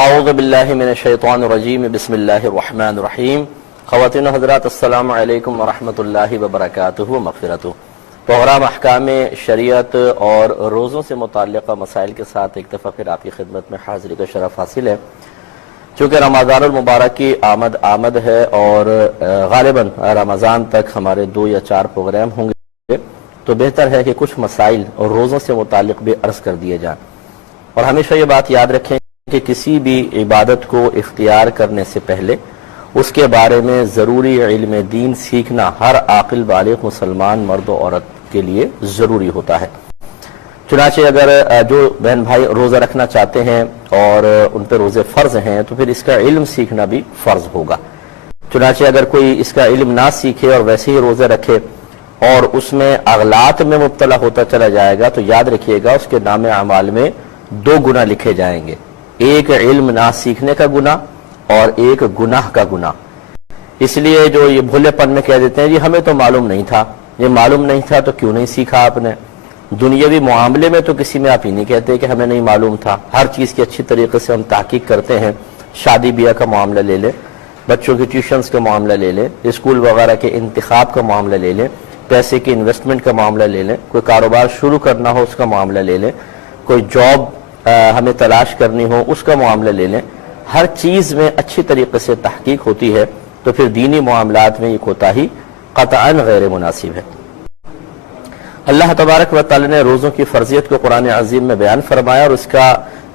اعوذ باللہ من الشیطان الرجیم بسم اللہ الرحمن الرحیم. خواتین و حضرات السلام علیکم ورحمۃ اللہ وبرکاتہ و مغفرتہ. پروگرام احکام شریعت اور روزوں سے متعلقہ مسائل کے ساتھ ایک دفعہ پھر آپ کی خدمت میں حاضری کا شرف حاصل ہے. چونکہ رمضان المبارک کی آمد ہے اور غالباً رمضان تک ہمارے 2 یا 4 پروگرام ہوں گے، تو بہتر ہے کہ کچھ مسائل اور روزوں سے متعلق بھی عرض کر دیے جائیں. اور ہمیشہ یہ بات یاد رکھیں کہ کسی بھی عبادت کو اختیار کرنے سے پہلے اس کے بارے میں ضروری علم دین سیکھنا ہر عاقل بالغ مسلمان مرد و عورت کے لیے ضروری ہوتا ہے. چنانچہ اگر جو بہن بھائی روزہ رکھنا چاہتے ہیں اور ان پہ روزے فرض ہیں تو پھر اس کا علم سیکھنا بھی فرض ہوگا. چنانچہ اگر کوئی اس کا علم نہ سیکھے اور ویسے ہی روزے رکھے اور اس میں اغلاط میں مبتلا ہوتا چلا جائے گا تو یاد رکھیے گا اس کے نام اعمال میں 2 گناہ لکھے جائیں گے، ایک علم نہ سیکھنے کا گناہ اور ایک گناہ کا گناہ. اس لیے جو یہ بھولے پن میں کہہ دیتے ہیں جی ہمیں تو معلوم نہیں تھا، یہ معلوم نہیں تھا تو کیوں نہیں سیکھا آپ نے. دنیاوی معاملے میں تو کسی میں آپ ہی نہیں کہتے کہ ہمیں نہیں معلوم تھا. ہر چیز کی اچھی طریقے سے ہم تحقیق کرتے ہیں. شادی بیاہ کا معاملہ لے لیں، بچوں کی ٹیوشنز کا معاملہ لے لیں، اسکول وغیرہ کے انتخاب کا معاملہ لے لیں، پیسے کی انویسٹمنٹ کا معاملہ لے لیں، کوئی کاروبار شروع کرنا ہو اس کا معاملہ لے لیں، کوئی جاب ہمیں تلاش کرنی ہو اس کا معاملہ لے لیں. ہر چیز میں اچھی طریقے سے تحقیق ہوتی ہے تو پھر دینی معاملات میں یہ کوتاہی قطعاً غیر مناسب ہے. اللہ تبارک و تعالی نے روزوں کی فرضیت کو قرآن عظیم میں بیان فرمایا اور اس کا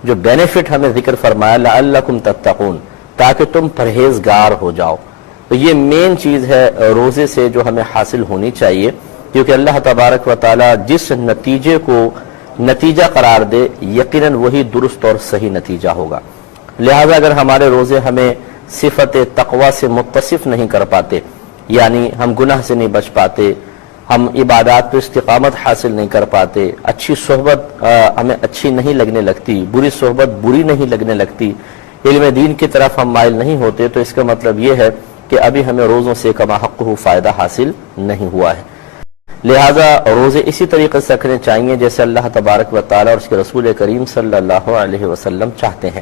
جو بینیفٹ ہمیں ذکر فرمایا لعلکم تتقون، تاکہ تم پرہیزگار ہو جاؤ. تو یہ مین چیز ہے روزے سے جو ہمیں حاصل ہونی چاہیے، کیونکہ اللہ تبارک و تعالی جس نتیجے کو نتیجہ قرار دے یقیناً وہی درست اور صحیح نتیجہ ہوگا. لہذا اگر ہمارے روزے ہمیں صفت تقوی سے متصف نہیں کر پاتے، یعنی ہم گناہ سے نہیں بچ پاتے، ہم عبادات پہ استقامت حاصل نہیں کر پاتے، اچھی صحبت ہمیں اچھی نہیں لگنے لگتی، بری صحبت بری نہیں لگنے لگتی، علم دین کی طرف ہم مائل نہیں ہوتے، تو اس کا مطلب یہ ہے کہ ابھی ہمیں روزوں سے کما حقہ فائدہ حاصل نہیں ہوا ہے. لہذا روزے اسی طریقے سے رکھنے چاہیے جیسے اللہ تبارک و تعالی اور اس کے رسول کریم صلی اللہ علیہ وسلم چاہتے ہیں.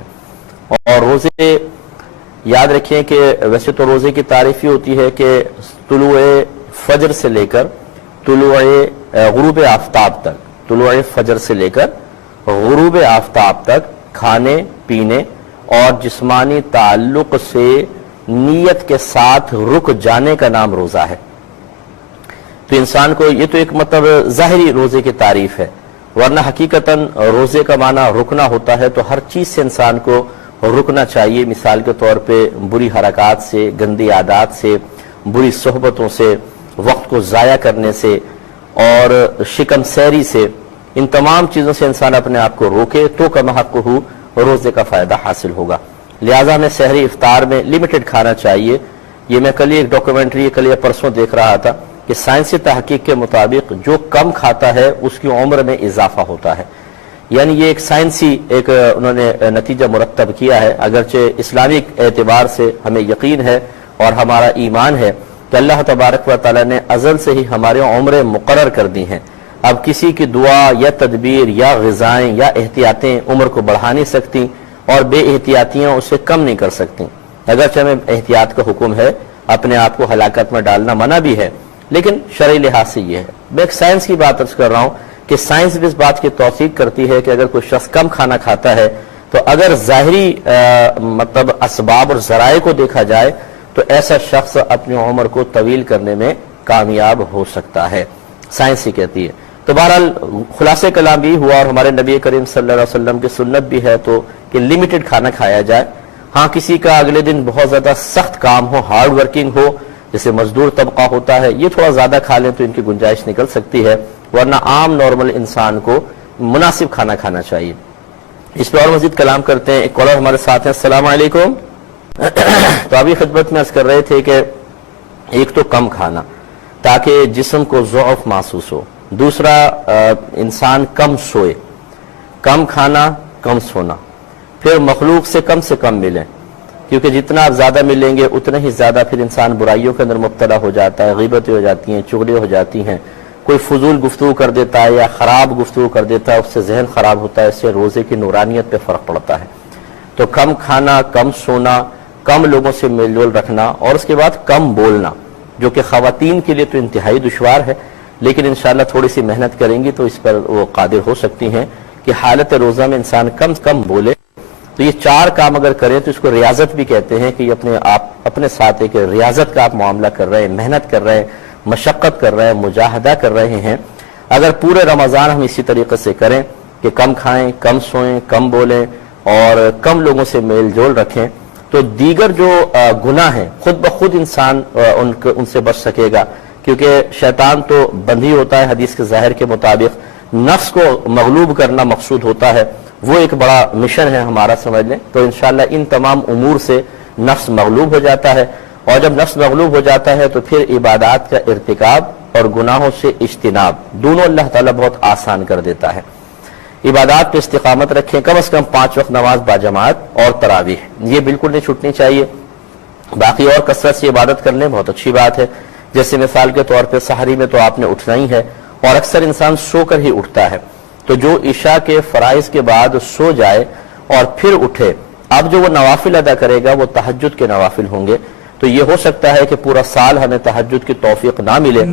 اور روزے یاد رکھیں کہ ویسے تو روزے کی تعریف یہ ہوتی ہے کہ طلوع فجر سے لے کر طلوع غروب آفتاب تک، طلوع فجر سے لے کر غروب آفتاب تک کھانے پینے اور جسمانی تعلق سے نیت کے ساتھ رک جانے کا نام روزہ ہے. تو انسان کو یہ تو ایک مطلب ظاہری روزے کی تعریف ہے، ورنہ حقیقتاً روزے کا معنی رکنا ہوتا ہے. تو ہر چیز سے انسان کو رکنا چاہیے. مثال کے طور پہ بری حرکات سے، گندی عادات سے، بری صحبتوں سے، وقت کو ضائع کرنے سے اور شکم سیری سے، ان تمام چیزوں سے انسان اپنے آپ کو روکے تو کما حقہ روزے کا فائدہ حاصل ہوگا. لہٰذا ہمیں سحری افطار میں لمیٹڈ کھانا چاہیے. یہ میں کل ایک ڈاکومنٹری کل پرسوں دیکھ رہا تھا کہ سائنسی تحقیق کے مطابق جو کم کھاتا ہے اس کی عمر میں اضافہ ہوتا ہے. یعنی یہ ایک سائنسی انہوں نے نتیجہ مرتب کیا ہے. اگرچہ اسلامک اعتبار سے ہمیں یقین ہے اور ہمارا ایمان ہے کہ اللہ تبارک و تعالی نے ازل سے ہی ہمارے عمریں مقرر کر دی ہیں. اب کسی کی دعا یا تدبیر یا غذائیں یا احتیاطیں عمر کو بڑھا نہیں سکتی اور بے احتیاطیاں اسے کم نہیں کر سکتی. اگرچہ ہمیں احتیاط کا حکم ہے، اپنے آپ کو ہلاکت میں ڈالنا منع بھی ہے، لیکن شرعی لحاظ سے یہ ہے. میں ایک سائنس کی بات عرض کر رہا ہوں کہ سائنس بھی اس بات کی توثیق کرتی ہے کہ اگر کوئی شخص کم کھانا کھاتا ہے تو اگر ظاہری مطلب اسباب اور ذرائع کو دیکھا جائے تو ایسا شخص اپنی عمر کو طویل کرنے میں کامیاب ہو سکتا ہے، سائنس ہی کہتی ہے. تو بہرحال خلاصہ کلام بھی ہوا اور ہمارے نبی کریم صلی اللہ علیہ وسلم کی سنت بھی ہے تو کہ لمیٹڈ کھانا کھایا جائے. ہاں کسی کا اگلے دن بہت زیادہ سخت کام ہو، ہارڈ ورکنگ ہو، جیسے مزدور طبقہ ہوتا ہے، یہ تھوڑا زیادہ کھا لیں تو ان کی گنجائش نکل سکتی ہے، ورنہ عام نارمل انسان کو مناسب کھانا کھانا چاہیے. اس پہ اور مزید کلام کرتے ہیں. ایک کالر ہمارے ساتھ ہیں. السلام علیکم. تو ابھی خدمت میں عرض کر رہے تھے کہ ایک تو کم کھانا تاکہ جسم کو ضعف محسوس ہو، دوسرا انسان کم سوئے، کم کھانا کم سونا، پھر مخلوق سے کم ملیں، کیونکہ جتنا آپ زیادہ ملیں گے اتنا ہی زیادہ پھر انسان برائیوں کے اندر مبتلا ہو جاتا ہے، غیبتیں ہو جاتی ہیں، چغلیاں ہو جاتی ہیں، کوئی فضول گفتگو کر دیتا ہے یا خراب گفتگو کر دیتا ہے، اس سے ذہن خراب ہوتا ہے، اس سے روزے کی نورانیت پہ فرق پڑتا ہے. تو کم کھانا، کم سونا، کم لوگوں سے میل جول رکھنا، اور اس کے بعد کم بولنا، جو کہ خواتین کے لیے تو انتہائی دشوار ہے، لیکن انشاءاللہ تھوڑی سی محنت کریں گی تو اس پر وہ قادر ہو سکتی ہیں کہ حالت روزہ میں انسان کم بولے۔ تو یہ 4 کام اگر کریں تو اس کو ریاضت بھی کہتے ہیں، کہ یہ اپنے ساتھ ایک ریاضت کا آپ معاملہ کر رہے ہیں، محنت کر رہے ہیں، مشقت کر رہے ہیں، مجاہدہ کر رہے ہیں۔ اگر پورے رمضان ہم اسی طریقے سے کریں کہ کم کھائیں، کم سوئیں، کم بولیں اور کم لوگوں سے میل جول رکھیں، تو دیگر جو گناہ ہیں خود بخود انسان ان سے بچ سکے گا، کیونکہ شیطان تو بندھی ہوتا ہے، حدیث کے ظاہر کے مطابق نفس کو مغلوب کرنا مقصود ہوتا ہے، وہ ایک بڑا مشن ہے ہمارا، سمجھ لیں۔ تو انشاءاللہ ان تمام امور سے نفس مغلوب ہو جاتا ہے، اور جب نفس مغلوب ہو جاتا ہے تو پھر عبادات کا ارتکاب اور گناہوں سے اجتناب دونوں اللہ تعالیٰ بہت آسان کر دیتا ہے۔ عبادات پہ استقامت رکھیں، کم از کم 5 وقت نماز باجماعت اور تراویح یہ بالکل نہیں چھوٹنی چاہیے۔ باقی اور کثرت سے عبادت کرنے بہت اچھی بات ہے، جیسے مثال کے طور پہ سحری میں تو آپ نے اٹھنا ہی ہے، اور اکثر انسان سو کر ہی اٹھتا ہے، تو جو عشاء کے فرائض کے بعد سو جائے اور پھر اٹھے، اب جو وہ نوافل ادا کرے گا وہ تہجد کے نوافل ہوں گے، تو یہ ہو سکتا ہے کہ پورا سال ہمیں تہجد کی توفیق نہ ملے۔